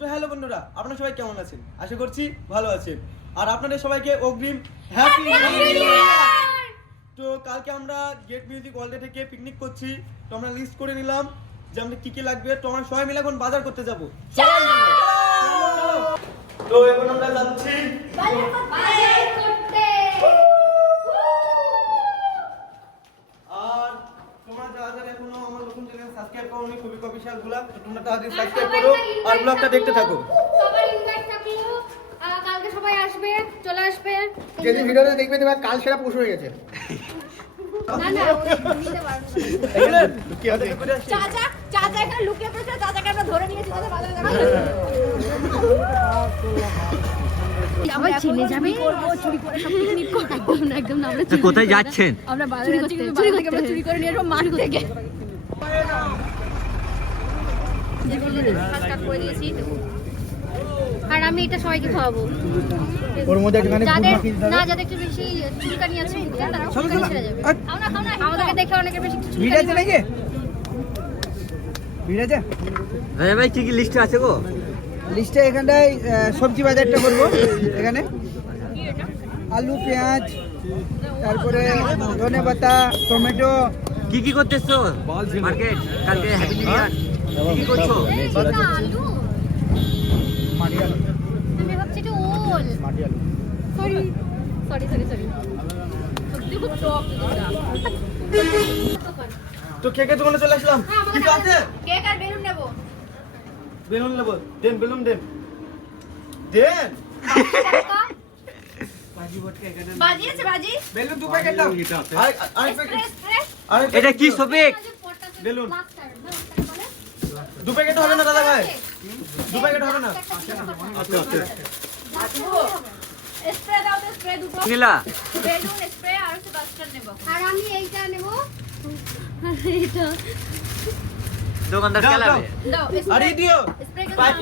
তো হ্যালো বন্ধুরা, আপনারা সবাই কেমন আছেন? আশা করছি ভালো আছেন। আর আপনাদের সবাইকে অগ্রিম হ্যাপি নিউ ইয়ার। তো কালকে আমরা গেট মিউজিক ওয়ার্ল্ড থেকে পিকনিক করছি। তো আমরা লিস্ট করে নিলাম যে আমাদের কি কি লাগবে। তো আমরা সবাই মিলে এখন বাজার করতে যাব। তো এখন আমরা যাচ্ছি বাজার করতে। আর তোমরা যারা এখনো আমার নতুন চ্যানেল সাবস্ক্রাইব করোনি খুবই অফিশিয়াল ব্লগ, তো তোমরা তাড়াতাড়ি সাবস্ক্রাইব করো আর ব্লগটা দেখতে থাকো। সবাই ইনভাইট থাকলো, কালকে সবাই আসবে, চলে আসবে। যেদিন ভিডিওটা দেখবে দেখবে কাল সেরা পশু হয়ে গেছে। না না নিতে পারবো এগুলো কি হবে? চাচা চাচা এখানে লুকিয়ে পড়েছে, চাচাকে আমরা ধরে নিয়েছি, চাচা বাজারে যাবে। সবাই চিনে যাবে, চুরি করে সব পিকনিক করব। একদম না, আমরা কোথায় যাচ্ছেন? আমরা চুরি করতে আমরা চুরি করে নিয়ে এসব মার থেকে কাট করে দিয়েছি। আর আমি এটা সবাইকে খাওয়াবো। ওর মধ্যে একটুখানি ফুড যাদের মাখিয়ে দিতে হবে। না যাদের একটু বেশি চুলকানি আছে তারা চুলকানি ছেড়ে যাবে। আমাদেরকে দেখে অনেকের বেশি ভিড় আছে নাকি? ভিড় আছে? রাজা ভাই কি কি লিস্টে আছে গো? লিস্টে এখানটায় সবজি বাজারটা করবো এখানে। আলু, পেঁয়াজ, তারপরে ধনে পাতা, টমেটো। কি কি করতেছো মার্কেট কালকে হ্যাপি নিউ ইয়ার? কি করছো? আলু আমি ভাবছি একটু ওল। সরি সরি সরি সরি সত্যি খুব টক। তো কেকের দোকানে চলে আসলাম। কিছু আছে? কেক আর বেলুন নেব। বেলুন নেব। দেন বেলুন দেন। দেন। বাজি আছে বাজি। বেলুন 2 প্যাকেট দাও। আরেক প্যাকেট। স্প্রে আরেক এটা কি সবেক? বেলুন। 2 প্যাকেট হবে না দাদা ভাই? 2 প্যাকেট হবে না? স্প্রে দাও তো, স্প্রে দুটো। নীলা বেলুন স্প্রে আর হচ্ছে বাস্টার নেব। আর আমি এইটা নেব। এটা দোকানদার দাও, খেলাবে। দাও আরে দিও। স্প্রে কে পাইপ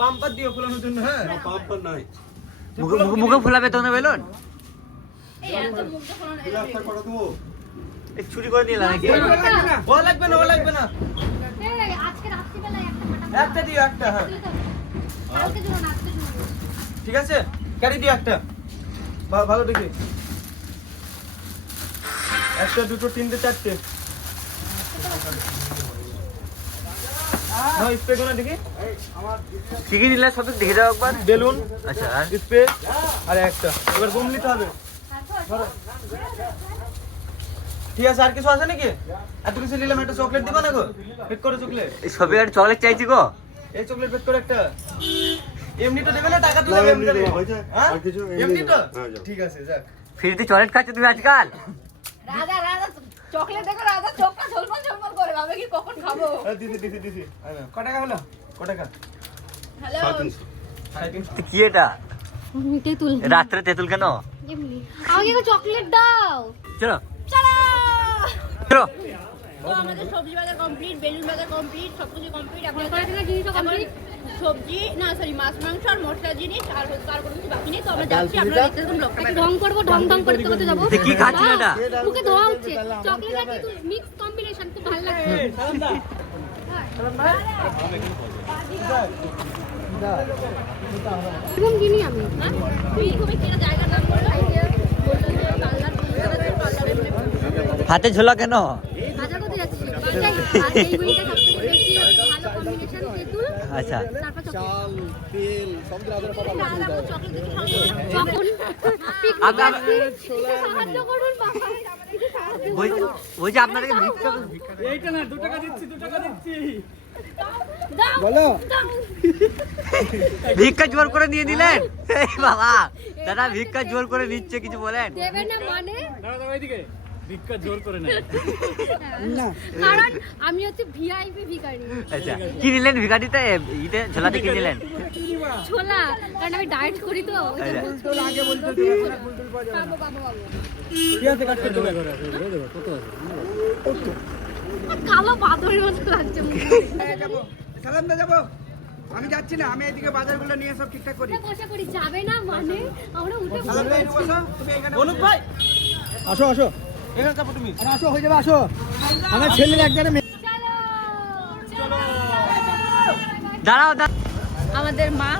পাম্পার দিও ফুলানোর জন্য। হ্যাঁ পাম্পার নাই। মুখে ফুলাবে তো না বেলুন? এই এত মুখ যখন এই চুরি করে নিলা নাকি? ও লাগবে না, ও লাগবে না। এই আজকে রাত্রিবেলায় একটা ফাটা। একটা দিও, একটা। হ্যাঁ কালকে জন্য না, আজকে জন্য। ঠিক আছে, ক্যারি দিও একটা। ভালো দেখি। একটা, দুটো, তিনটে, চারটে। হ্যাঁ স্প্রে কোনা দেখি। কি কি নিলা সব দেখে দাও একবার। বেলুন, আচ্ছা আর স্প্রে আর একটা। এবার বোম নিতে হবে। ধরো। ঠিক আছে, আর কিছু আছে নাকি? এত কিছু নিলাম, একটা চকলেট দিবা না গো? পেক করে চকলেট। এই সবে আর চকলেট চাইছি গো। এই চকলেট পেক করে একটা। এমনি তো দেবে না, টাকা তো দেবে এমনি দেবে। হ্যাঁ এমনি তো ঠিক আছে, যাক। ফ্রিতে চকলেট খাচ্ছ তুমি আজকাল? রাজা রাজা চকলেট দেখো, রাজা চোখটা ঝলমল ঝলমল করে, ভাবে কি কখন খাবো। দিছি। আয় ক টাকা হলো? ক টাকা? হ্যালো 350। কি এটা? তেঁতুল রাত্রে তেঁতুল কেন? এমনি আমাকে একটা চকলেট দাও। চলো চলো। চলো। তো আমাদের সবজি বাজার কমপ্লিট, বেলুন বাজার কমপ্লিট, সবকিছু কমপ্লিট। এখন জিনিসও কমপ্লিট। সবজি না সরি মাছ মাংস আর মশলা জিনিস আর আর কোনো কিছু বাকি নেই। তো আমরা যাচ্ছি, আপনারা দেখতে থাকুন ব্লগটা। একটু ঢং করবো, ঢং করতে করতে যাবো। তো কি খাচ্ছি না এটা? মুখে ধোয়া হচ্ছে। চকলেট আর তেঁতুল মিক্স কম্বিনেশন খুব ভালো লাগছে। এবং কিনি আমি। হ্যাঁ তুমি কি জায়গার নাম বললো? বললো যে পার্লার, পার্লার এমনি হাতে ঝোলা কেন? ভাজা করতে যাচ্ছি। এটাই আর এই উইকটা সবথেকে বেশি ভালো কম্বিনেশন তেঁতুল। আচ্ছা তারপর চকলেট। চকলেট দেখি যখন আগাম সাহায্য করুন বাবা। ওই যে আপনাদেরকে মিক্স এইটা না 2 টাকা দিচ্ছি, 2 টাকা দিচ্ছি। দাও বলো। দাও। ভিক্ষা জোর করে নিয়ে নিলেন? এই বাবা দাদা ভিক্ষা জোর করে নিচ্ছে, কিছু বলেন? দেবে না মানে? দাঁড়াও এইদিকে। ভিক্ষা জোর করে না। না। কারণ আমি হচ্ছে ভিআইপি ভিখারি। আচ্ছা কি নিলেন ভিখারিতে? ইতে ঝোলাতে কি নিলেন? ছোলা, কারণ আমি ডায়েট করি তো। ওই জন্য আচ্ছা। তো আগে বলতে পাবো পাবো পাবো। ঠিক আছে, কাট করে দেবো। কত আছে? কালো পাথরের মতো লাগছে মুখে। যাবো। সালাম দা যাবো। আমি যাচ্ছি না, আমি এদিকে বাজারগুলো নিয়ে সব ঠিকঠাক করি। বসে করি যাবে না মানে আমরা উঠে সালাম দা এদিকে বসো, তুমি এখানে অনুপ ভাই আসো আসো। এখানে চাপো তুমি। আরে আসো, হয়ে যাবে, আসো। আমার ছেলের এক জায়গায় চলো চলো। দাঁড়াও আমাদের মা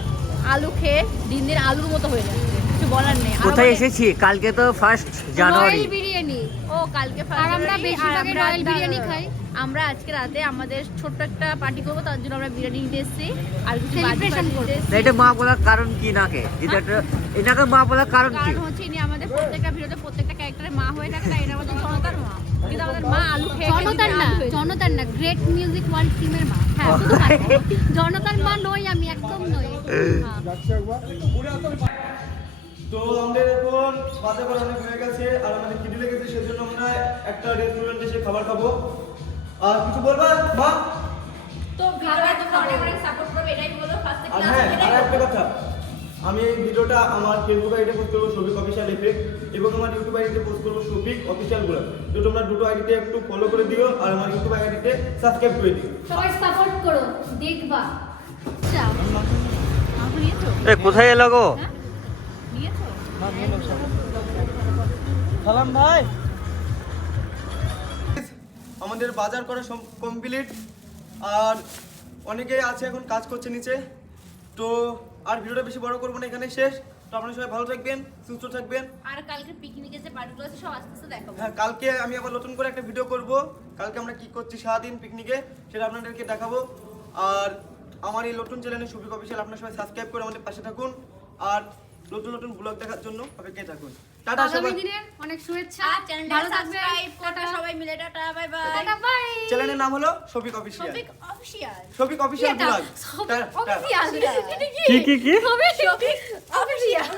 আলু খেয়ে দিন দিন আলুর মতো হয়ে যাচ্ছে, কিছু বলার নেই। আরো কোথায় মানে- এসেছি? কালকে তো 1 জানুয়ারি। রয়্যাল বিরিয়ানি। ও কালকে আর আমরা বেশিরভাগই রয়্যাল বিরিয়ানি খাই। আমরা আজকে রাতে আমাদের ছোট্ট একটা পার্টি করবো, তার জন্য আমরা বিরিয়ানি নিতে এসেছি আর কিছু Celebration করবো। না, এটা মা বলার কারণ কি নাকে? যেটা এনাকে মা বলার কারণ কি? কারণ হচ্ছে ইনি আমাদের প্রত্যেকটা ভিডিওতে প্রত্যেকটা ক্যারেক্টারে মা হয়ে থাকে, তাই এটা আমাদের জনতার মা। কিন্তু আমাদের মা আলু খেয়ে খেয়ে জনতার না, আলু হয়ে যায়। জনতার না, গ্রেট মিউজিক ওয়ার্ল্ড টিমের মা। হ্যাঁ, শুধু মাত্র। জনতার মা নই আমি, একদম নই। তো আমাদের এখন বাজার করা অনেক হয়ে গেছে আর আমাদের খিদে লেগেছে, সেজন্য আমরা একটা রেস্টুরেন্টে এসে খাবার খাবো। আর কিছু বলবা মা? তো ভিডিওটা তোমরা অনেক অনেক সাপোর্ট করবে, এটাই বলো ফার্স্টে আর ক্লাস হ্যাঁ, এটাই আর একটা কথা, আমি এই ভিডিওটা আমার ফেসবুক আইডিতে পোস্ট করবো শফিক অফিসিয়াল এফেক্ট, এবং আমার ইউটিউব আইডিতে পোস্ট করবো শফিক অফিসিয়াল ব্লগ। তো তোমরা দুটো আইডিতে একটু ফলো করে দিও আর আমার ইউটিউব আইডিতে সাবস্ক্রাইব করে দিও। সবাই সাপোর্ট করো, দেখবা। আচ্ছা, মাংস নিয়েছো? এ কোথায় এলো গো? হ্যাঁ নিয়েছো? সালাম ভাই, আমাদের বাজার করা কমপ্লিট আর অনেকেই আছে এখন কাজ করছে নিচে। তো আর ভিডিওটা বেশি বড় করবো না, এখানে শেষ। তো আপনারা সবাই ভালো থাকবেন, সুস্থ থাকবেন। আর কালকে পিকনিকে যে পার্টিগুলো আছে সব আস্তে আস্তে দেখাবো। হ্যাঁ, কালকে আমি আবার নতুন করে একটা ভিডিও করব, কালকে আমরা কি করছি সারাদিন পিকনিকে সেটা আপনাদেরকে দেখাবো। আর আমার এই নতুন চ্যানেলে শফিক অফিসিয়াল আপনারা সবাই সাবস্ক্রাইব করে আমাদের পাশে থাকুন আর নতুন নতুন ব্লগ দেখার জন্য অপেক্ষায় থাকুন। টাটা আগামী সবাই। দিনের অনেক শুভেচ্ছা। আর চ্যানেলটা ভালো থাকবেন। সাবস্ক্রাইব করতে সবাই মিলে tata bye bye. Tata, bye. চ্যানেলের নাম হলো Shafiq official. Shafiq official. Shafiq official এটা, ব্লগ। শফিক কি কি কি? শফিক অফিশিয়াল।